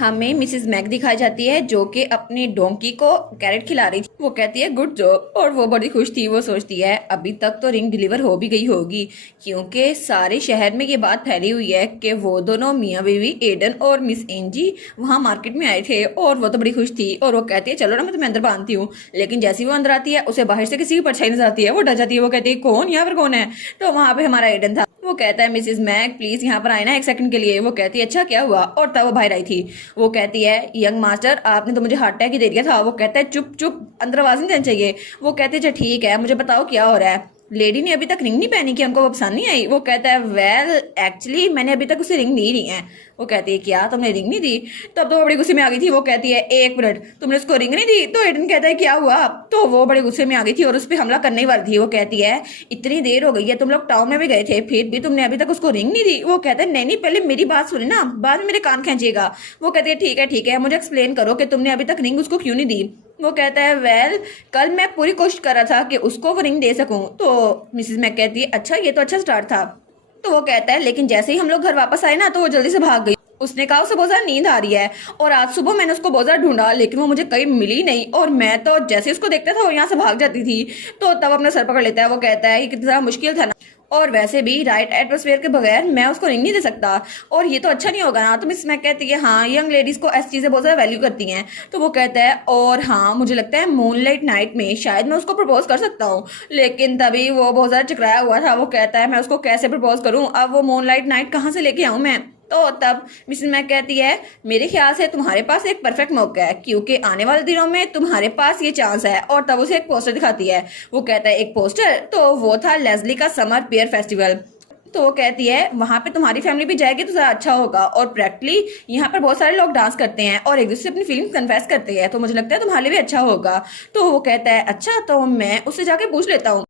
हमें Mrs Mac दिखाई जाती है जो कि अपनी डोंकी को कैरेट खिला रही थी। वो कहती है गुड जॉब और वो बड़ी खुश थी। वो सोचती है अभी तक तो रिंग डिलीवर हो भी गई होगी, क्योंकि सारे शहर में ये बात फैली हुई है कि वो दोनों मियाँ बीवी एडन और मिस एंजी वहाँ मार्केट में आए थे और वो तो बड़ी खुश थी। और वो कहती है चलो ना मैं तुम्हें अंदर बांधती हूँ। लेकिन जैसे ही वो अंदर आती है उसे बाहर से किसी की परछाई नजर आती है। वो डर जाती है। वो कहती है कौन यहाँ पर कौन है? तो वहां पे हमारा एडन था। वो कहता है मिसेस मैक प्लीज यहाँ पर आए ना एक सेकंड के लिए। वो कहती है अच्छा क्या हुआ? और तब वो बाहर आई थी। वो कहती है यंग मास्टर आपने तो मुझे हार्ट अटैक ही दे दिया था। वो कहता है चुप चुप, अंदर आवाज नहीं देनी चाहिए। वो कहते हैं अच्छा ठीक है, मुझे बताओ क्या हो रहा है। लेडी ने अभी तक रिंग नहीं पहनी कि हमको वो पसंद नहीं आई। वो कहता है वेल एक्चुअली मैंने अभी तक उसे रिंग नहीं दी है। वो कहती है क्या तुमने रिंग नहीं दी? तब तो वो बड़ी गुस्से में आ गई थी। वो कहती है एक मिनट, तुमने उसको रिंग नहीं दी? तो एडन कहता है क्या हुआ? तो वो बड़े गुस्से में आ गई थी और उस पर हमला करने वाली थी। वो कहती है इतनी देर हो गई है, तुम लोग टाउन में भी गए थे, फिर भी तुमने अभी तक उसको रिंग नहीं दी। वो कहता है नहीं नहीं पहले मेरी बात सुने ना, बाद में मेरे कान खींचेगा। वो कहती है ठीक है मुझे एक्सप्लेन करो कि तुमने अभी तक रिंग उसको क्यों नहीं दी। वो कहता है वेल कल मैं पूरी कोशिश कर रहा था कि उसको वो रिंग दे सकूं। तो मिसेस मैक कहती है अच्छा ये तो अच्छा स्टार्ट था। तो वो कहता है लेकिन जैसे ही हम लोग घर वापस आए ना तो वो जल्दी से भाग गई। उसने कहा उसे बहुत ज्यादा नींद आ रही है और आज सुबह मैंने उसको बहुत ज्यादा ढूंढा लेकिन वो मुझे कहीं मिली नहीं और मैं तो जैसे ही उसको देखता था वो यहाँ से भाग जाती थी। तो तब अपना सर पकड़ लेता है। वो कहता है ये कितना मुश्किल था ना, और वैसे भी राइट एटमोसफेयर के बगैर मैं उसको रिंग नहीं दे सकता और ये तो अच्छा नहीं होगा ना। तो मिस मैक कहती है हाँ यंग लेडीज को ऐसी चीजें बहुत ज्यादा वैल्यू करती हैं। तो वो कहता है और हाँ मुझे लगता है मूनलाइट नाइट में शायद मैं उसको प्रपोज कर सकता हूँ। लेकिन तभी वो बहुत ज्यादा चकराया हुआ था। वो कहता है मैं उसको कैसे प्रपोज करूँ, अब वो मूनलाइट नाइट कहाँ से लेके आऊँ मैं? तो तब मिसेस मैक कहती है मेरे ख्याल से तुम्हारे पास एक परफेक्ट मौका है क्योंकि आने वाले दिनों में तुम्हारे पास ये चांस है। और तब उसे एक पोस्टर दिखाती है। वो कहता है एक पोस्टर? तो वो था लेस्ली का समर पेयर फेस्टिवल। तो वो कहती है वहां पे तुम्हारी फैमिली भी जाएगी तो ज्यादा अच्छा होगा और प्रैक्टिकली यहाँ पर बहुत सारे लोग डांस करते हैं और एक दूसरे से अपनी फीलिंग्स कन्फेस करते हैं, तो मुझे लगता है तुम्हारे लिए भी अच्छा होगा। तो वो कहता है अच्छा तो मैं उससे जाके पूछ लेता हूँ।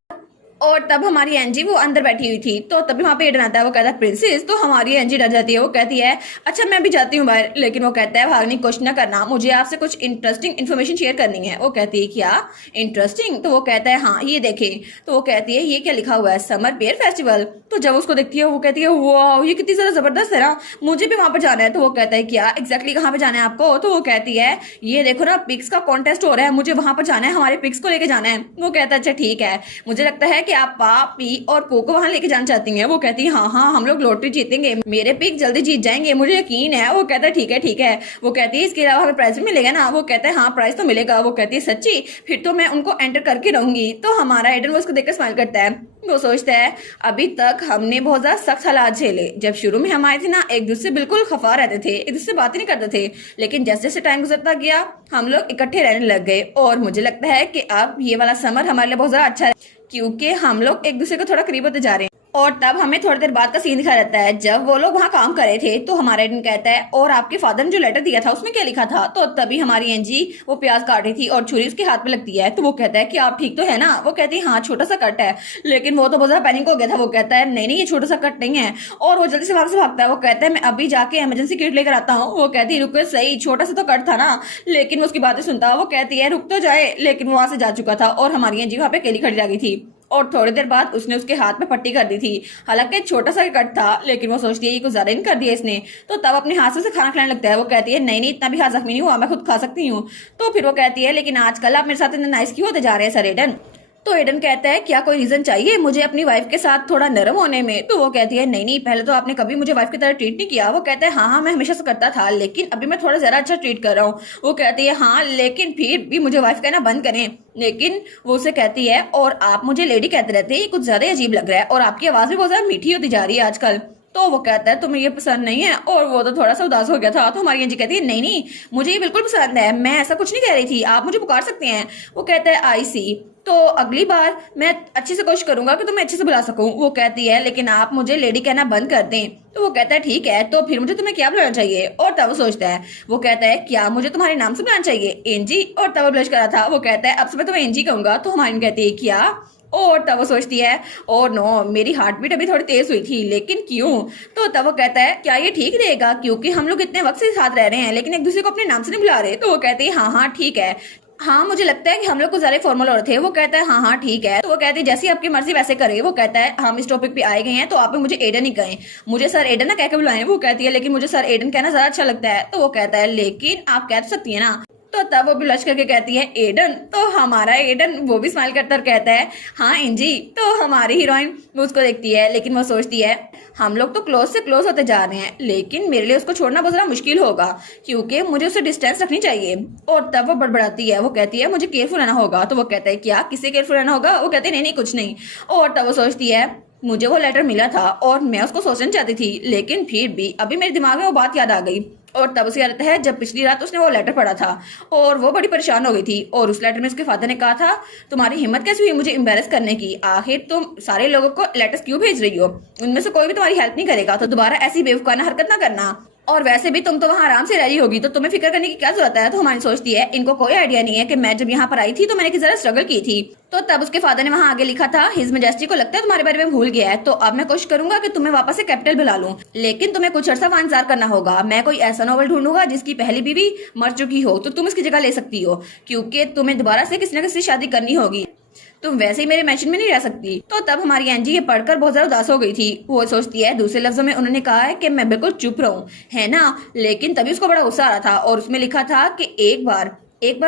और तब हमारी एंजी वो अंदर बैठी हुई थी। तो तभी वहां पे एडन आता है। वो कहता है प्रिंसेस। तो हमारी एंजी डर जाती है। वो कहती है अच्छा मैं भी जाती हूँ बाहर। लेकिन वो कहता है भागने की कोशिश न करना, मुझे आपसे कुछ इंटरेस्टिंग इन्फॉर्मेशन शेयर करनी है। वो कहती है क्या इंटरेस्टिंग? तो वो कहता है हाँ ये देखें। तो वो कहती है ये क्या लिखा हुआ है, समर पेयर फेस्टिवल। तो जब उसको देखती है वो कहती है वाह ये कितनी ज्यादा जबरदस्त है ना, मुझे भी वहां पर जाना है। तो वो कहता है क्या एग्जैक्टली कहाँ पे जाना है आपको? तो वो कहती है ये देखो ना पिक्स का कॉन्टेस्ट हो रहा है, मुझे वहां पर जाना है, हमारे पिक्स को लेके जाना है। वो कहता है अच्छा ठीक है, मुझे लगता है कि आप पा पी और पो को वहां लेके जाना चाहती हैं। वो कहती है हाँ हम लोग लॉटरी जीतेंगे, मेरे पिक जल्दी जीत जाएंगे, मुझे यकीन है। वो कहता है ठीक है। वो कहती है इसके अलावा हमें प्राइज भी मिलेगा ना? वो कहता है हाँ प्राइज तो मिलेगा। वो कहती है सच्ची? फिर तो मैं उनको एंटर करके रहूंगी। तो हमारा एडन वो उसको देखकर स्माइल करता है। वो सोचता है अभी तक हमने बहुत ज्यादा सख्त हालात झेले। जब शुरू में हम आए थे ना एक दूसरे बिल्कुल खफा रहते थे, एक दूसरे से बातें नहीं करते थे, लेकिन जैसे जैसे टाइम गुजरता गया हम लोग इकट्ठे रहने लग गए। और मुझे लगता है कि अब ये वाला समर हमारे लिए बहुत ज्यादा अच्छा है क्योंकि हम लोग एक दूसरे को थोड़ा करीब होते जा रहे हैं। और तब हमें थोड़ी देर बाद का सीन दिखा रहता है जब वो लोग वहाँ काम कर रहे थे। तो हमारा एडन कहता है और आपके फादर ने जो लेटर दिया था उसमें क्या लिखा था? तो तभी हमारी एंजी वो प्याज काट रही थी और छुरी उसके हाथ में लगती है। तो वो कहता है कि आप ठीक तो है ना? वो कहती है हाँ छोटा सा कट है। लेकिन वो तो बहुत ज्यादा पैनिक हो गया था। वो कहता है नहीं ये छोटा सा कट नहीं है। और वो जल्दी से वहां से भागता है। वो कहता है मैं अभी जाके इमरजेंसी किट लेकर आता हूँ। वो कहती है रुको सही, छोटा सा तो कट था ना। लेकिन वो उसकी बातें सुनता। वो कहती है रुक तो जाए, लेकिन वो वहां से जा चुका था और हमारी एंजी वहां पे अकेली खड़ी रह गई थी। और थोड़ी देर बाद उसने उसके हाथ में पट्टी कर दी थी। हालांकि छोटा सा कट था लेकिन वो सोचती है ये कुछ ज्यादा नहीं कर दिया इसने। तो तब अपने हाथ से उसे खाना खिलाने लगता है। वो कहती है नहीं इतना भी हाथ जख्मी नहीं हुआ, मैं खुद खा सकती हूँ। तो फिर वो कहती है लेकिन आजकल आप मेरे साथ इतने नाइस क्यों होते जा रहे हैं सर एडन? तो एडन कहता है क्या कोई रीजन चाहिए मुझे अपनी वाइफ के साथ थोड़ा नरम होने में? तो वो कहती है नहीं पहले तो आपने कभी मुझे वाइफ की तरह ट्रीट नहीं किया। वो कहता है हाँ मैं हमेशा से करता था लेकिन अभी मैं थोड़ा ज्यादा अच्छा ट्रीट कर रहा हूँ। वो कहती है हाँ लेकिन फिर भी मुझे वाइफ कहना बंद करें। लेकिन वो उसे कहती है और आप मुझे लेडी कहते रहते हैं, ये कुछ ज्यादा अजीब लग रहा है और आपकी आवाज भी बहुत ज्यादा मीठी होती जा रही है आजकल। तो वो कहता है तुम्हें ये पसंद नहीं है और वो तो थोड़ा सा उदास हो गया था। तो हमारी एंजी कहती है नहीं मुझे ये बिल्कुल पसंद है, मैं ऐसा कुछ नहीं कह रही थी, आप मुझे पुकार सकते हैं। वो कहता है आई सी, तो अगली बार मैं अच्छे से कोशिश करूंगा कि तुम्हें अच्छे से बुला सकूं। वो कहती है लेकिन आप मुझे लेडी कहना बंद कर दें। तो वो कहता है ठीक है, तो फिर मुझे तुम्हें क्या बुलाना चाहिए? और तब वो सोचता है, वो कहता है क्या मुझे तुम्हारे नाम से बुलाना चाहिए एंजी? और तब वो ब्लश करा था। वो कहता है अब से मैं तुम्हें एंजी कहूंगा। तो हमारी कहती है क्या? और तब वो सोचती है ओ नो मेरी हार्ट बीट अभी थोड़ी तेज हुई थी, लेकिन क्यों? तो तब वो कहता है क्या ये ठीक रहेगा क्योंकि हम लोग इतने वक्त से साथ रह रहे हैं लेकिन एक दूसरे को अपने नाम से नहीं बुला रहे? तो वो कहती है हाँ ठीक है, हाँ मुझे लगता है कि हम लोग को ज़्यादा फॉर्मल हो रहे थे। वो कहता है हाँ हाँ ठीक है। तो वो कहती है जैसी आपकी मर्जी वैसे करे। वो कहता है हम इस टॉपिक पे आए गए हैं तो आप मुझे एडन ही कहें, मुझे सर एडन ना कह के बुलाएं। वो कहती है लेकिन मुझे सर एडन कहना ज्यादा अच्छा लगता है। तो वो कहता है लेकिन आप कह तो सकती है ना। तो तब वो ब्लश करके कहती है एडन, तो हमारा एडन। वो भी स्माइल करता कहता है हाँ इंजी। तो हमारी हीरोइन वो उसको देखती है, लेकिन वो सोचती है हम लोग तो क्लोज से क्लोज होते जा रहे हैं, लेकिन मेरे लिए उसको छोड़ना बहुत ज्यादा मुश्किल होगा क्योंकि मुझे उससे डिस्टेंस रखनी चाहिए। और तब वो बड़बड़ाती है, वो कहती है मुझे केयरफुल रहना होगा। तो वो कहता है क्या, किससे केयरफुल रहना होगा? वो कहते हैं नहीं नहीं कुछ नहीं। और तब वो सोचती है मुझे वो लेटर मिला था और मैं उसको सोचना चाहती थी, लेकिन फिर भी अभी मेरे दिमाग में वो बात याद आ गई। और तब उसे याद आता है जब पिछली रात उसने वो लेटर पढ़ा था और वो बड़ी परेशान हो गई थी। और उस लेटर में उसके फादर ने कहा था तुम्हारी हिम्मत कैसे हुई मुझे एम्बेरस करने की, आखिर तुम सारे लोगों को लेटर्स क्यों भेज रही हो, उनमें से कोई भी तुम्हारी हेल्प नहीं करेगा, तो दोबारा ऐसी बेवकूफाना हरकत ना करना। और वैसे भी तुम तो वहां आराम से रह रही होगी तो तुम्हें फिक्र करने की क्या जरूरत है। तो हमारी सोचती है इनको कोई आइडिया नहीं है कि मैं जब यहाँ पर आई थी तो मैंने किस तरह स्ट्रगल की थी। तो तब उसके फादर ने वहां आगे लिखा था हिज मेजेस्टी को लगता है तुम्हारे बारे में भूल गया है, तो अब मैं कोशिश करूंगा कि तुम्हें वापस से कैपिटल बुला लूं, लेकिन तुम्हें कुछ अर्सा वहां इंतजार करना होगा। मैं कोई ऐसा नॉवल ढूंढूंगा जिसकी पहली बीवी मर चुकी हो तो तुम इसकी जगह ले सकती हो, क्योंकि तुम्हें दोबारा से किसी न किसी से शादी करनी होगी, तुम वैसे ही मेरे मेंशन में नहीं रह सकती। तो तब हमारी एंजी ये पढ़कर बहुत ज्यादा उदास हो गई थी। वो सोचती है दूसरे लफ्जों में उन्होंने कहा है कि मैं बिल्कुल चुप रहूं, है ना, लेकिन तभी उसको बड़ा गुस्सा आ रहा था और उसमें लिखा था कि एक बार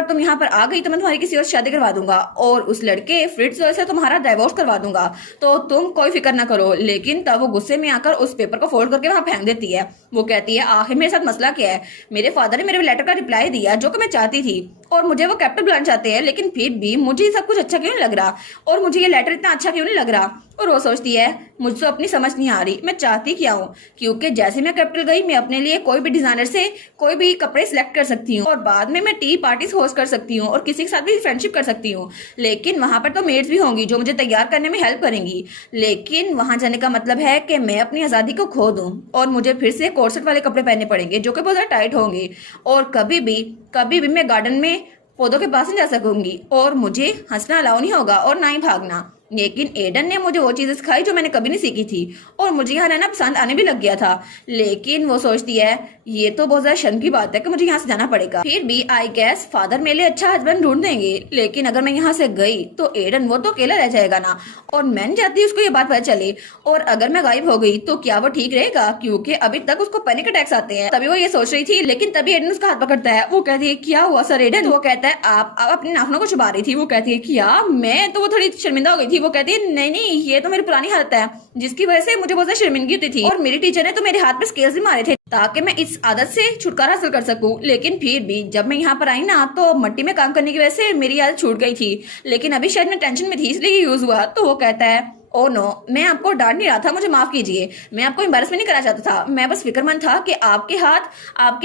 तुम यहाँ पर आ गई तो मैं तुम्हारी किसी और से शादी करवा दूंगा और उस लड़के फ्रिट्ज से तुम्हारा डाइवोर्स करवा दूंगा, तो तुम कोई फिक्र ना करो। लेकिन तब वो गुस्से में आकर उस पेपर को फोल्ड करके वहां फेंक देती है। वो कहती है आखिर मेरे साथ मसला क्या है, मेरे फादर ने मेरे लेटर का रिप्लाई दिया जो कि मैं चाहती थी और मुझे वो कैप्टन बुलाना चाहते हैं, लेकिन फिर भी मुझे सब कुछ अच्छा क्यों नहीं लग रहा और मुझे ये लेटर इतना अच्छा क्यों नहीं लग रहा। और वो सोचती है मुझे तो अपनी समझ नहीं आ रही मैं चाहती क्या हूँ, क्योंकि जैसे मैं कैपिटल गई मैं अपने लिए कोई भी डिजाइनर से कोई भी कपड़े सिलेक्ट कर सकती हूँ और बाद में मैं टी पार्टीज होस्ट कर सकती हूँ और किसी के साथ भी फ्रेंडशिप कर सकती हूँ, लेकिन वहां पर तो मेड्स भी होंगी जो मुझे तैयार करने में हेल्प करेंगी। लेकिन वहां जाने का मतलब है कि मैं अपनी आजादी को खो दूं और मुझे फिर से कोर्सेट वाले कपड़े पहनने पड़ेंगे जो कि बहुत ज्यादा टाइट होंगे और कभी भी मैं गार्डन में पौधों के पास नहीं जा सकूंगी और मुझे हंसना अलाउ नहीं होगा और ना ही भागना। लेकिन एडन ने मुझे वो चीजें सिखाई जो मैंने कभी नहीं सीखी थी और मुझे यहाँ रहना पसंद आने भी लग गया था। लेकिन वो सोचती है ये तो बहुत ज्यादा शर्म की बात है कि मुझे यहाँ से जाना पड़ेगा, फिर भी आई गेस फादर मेरे लिए अच्छा हस्बैंड ढूंढ देंगे, लेकिन अगर मैं यहाँ से गई तो एडन वो तो अकेला रह जाएगा ना और मैं नहीं चाहती उसको ये बात पता चले। और अगर मैं गायब हो गई तो क्या वो ठीक रहेगा, क्योंकि अभी तक उसको पैनिक अटैक्स आते हैं। तभी वो ये सोच रही थी, लेकिन तभी एडन उसका हाथ पकड़ता है। वो कहती है क्या हुआ सर एडन? वो कहता है आप अपने नाखूनों को छुपा रही थी। वो कहती है क्या? मैं तो वो थोड़ी शर्मिंदा हो गई थी। वो कहती है नहीं नहीं ये तो मेरी पुरानी आदत है जिसकी वजह से मुझे बहुत ज्यादा शर्मिंदगी होती थी और मेरी टीचर ने तो मेरे हाथ पे स्केल्स भी मारे थे ताकि मैं इस आदत से छुटकारा हासिल कर सकूं। लेकिन फिर भी जब मैं यहाँ पर आई ना तो मिट्टी में काम करने की वजह से मेरी आदत छूट गई थी, लेकिन अभी शायद मैं टेंशन में थी इसलिए यूज हुआ। तो वो कहता है ओ नो मैं आपको डांट नहीं रहा था, मुझे माफ कीजिए, मैं आपको एम्बैरसमेंट नहीं करना चाहता था, मैं बस फिक्रमंद था कि आपके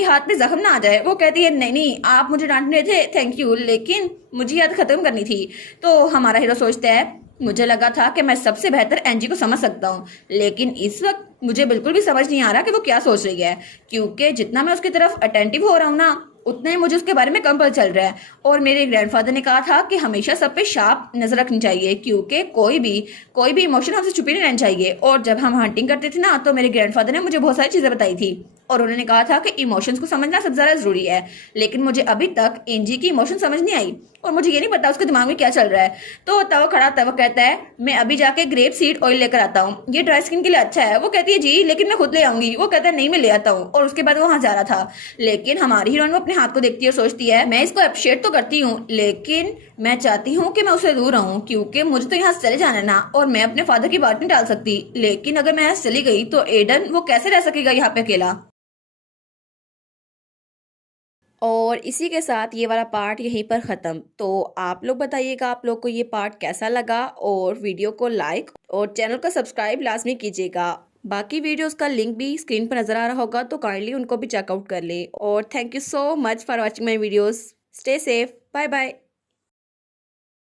हाथ में जख्म ना आ जाए। वो कहती है नहीं नहीं आप मुझे डांट रहे थे थैंक यू, लेकिन मुझे याद खत्म करनी थी। तो हमारा हीरो सोचता है मुझे लगा था कि मैं सबसे बेहतर एंजी को समझ सकता हूँ, लेकिन इस वक्त मुझे बिल्कुल भी समझ नहीं आ रहा कि वो क्या सोच रही है, क्योंकि जितना मैं उसकी तरफ अटेंटिव हो रहा हूँ ना उतना ही मुझे उसके बारे में कम पता चल रहा है। और मेरे ग्रैंडफादर ने कहा था कि हमेशा सब पे शार्प नजर रखनी चाहिए, क्योंकि कोई भी इमोशन हमसे छुपी नहीं रहनी चाहिए। और जब हम हंटिंग करते थे ना तो मेरे ग्रैंडफादर ने मुझे बहुत सारी चीजें बताई थी और उन्होंने कहा था कि इमोशंस को समझना सबसे ज्यादा जरूरी है, लेकिन मुझे अभी तक एनजी की इमोशन समझ नहीं आई और मुझे ये नहीं पता उसके दिमाग में क्या चल रहा है। तो तब खड़ा तब कहता है मैं अभी जाके ग्रेप सीड ऑयल लेकर आता हूँ, ये ड्राई स्किन के लिए अच्छा है। वो कहती है जी लेकिन मैं खुद ले आऊंगी। वो कहता है नहीं मैं ले आता हूँ। और उसके बाद वो वहां जा रहा था, लेकिन हमारी हीरोइन वो अपने हाथ को देखती है और सोचती है मैं इसको अप्रिशिएट तो करती हूँ, लेकिन मैं चाहती हूँ कि मैं उसे दूर रहूँ, क्योंकि मुझे तो यहाँ से चले जाना ना और मैं अपने फादर की बात नहीं टाल सकती। लेकिन अगर मैं यहाँ से चली गई तो एडन वो कैसे रह सकेगा यहाँ पे अकेला। और इसी के साथ ये वाला पार्ट यहीं पर ख़त्म। तो आप लोग बताइएगा आप लोग को ये पार्ट कैसा लगा और वीडियो को लाइक और चैनल को सब्सक्राइब लाजमी कीजिएगा। बाकी वीडियोस का लिंक भी स्क्रीन पर नज़र आ रहा होगा तो काइंडली उनको भी चेकआउट कर लें। और thank you so much for watching my videos. Stay safe, bye bye.